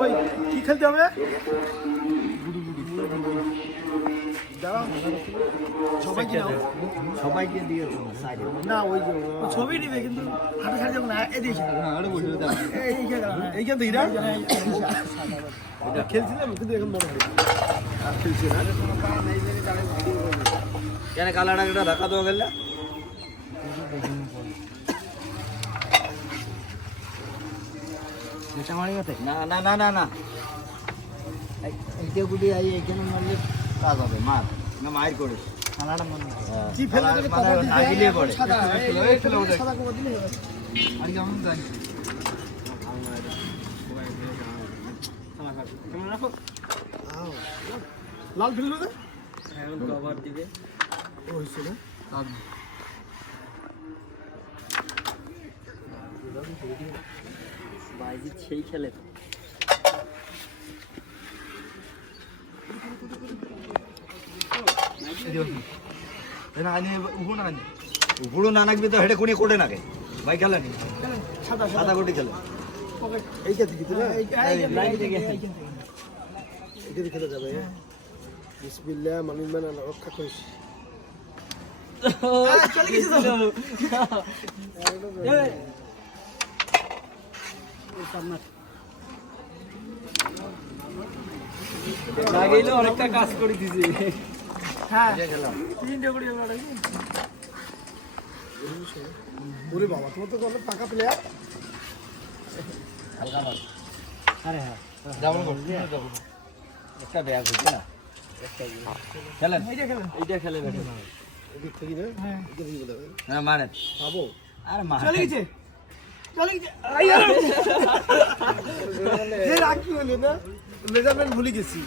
কই কি খেলতে হবে দাঁড়াও সবাইকে নাও সবাইকে দিয়েছো সাইডে না ওই যে ছবি নিবে কিন্তু হাতে ছাড় যাবে না এদিকে হ্যাঁ আরে বসে দাও এইখান থেকে এটা খেলছিলাম কিন্তু এখন বড় হয়ে আর খেলছি না কেন কালাটা ঢাকা দেওয়া গেল না না না না না এইটা গুটি আই এখানে মারলে কাজ হবে মার না মার করে খানাটা মন জি ফেলে দিলে কভার দিতে আগিলে পড়ে সাদা সাদা কভার দিলে হবে আর কেমন জানি লাল ফেললো না এখন কভার দিবে ও হইছে না বাইজি সেই খেলে তো উপড়ো না নাকবি তো হেঁটে কোনি কোটে নাকে ভাই খেলে নি সাদা সাদা কোটি খেলে এইটা থেকে তো না লাইন থেকে এখানে খেলে যাবে বিসমিল্লাহ মানিমান আল্লাহ রক্ষা করিস চলে গেছে তো লাগিলো অনেকটা কাজ করে দিছি হ্যাঁ তিনটা করে আমরা ওরে বাবা তোমার তো অনেক টাকা প্লেয়ার হালকা মার আরে হ্যাঁ ডাবল গোল ডাবল একটা ব্যাগ হচ্ছে না খেলেন এইটা খেলে বেটে এদিক থেকে না হ্যাঁ এদিক থেকে বলে হ্যাঁ মানে পাবো আরে মা চলে গেছে চলে গেছে আইয়া হে রাখি হলো না মেজারমেন্ট ভুলে গেছি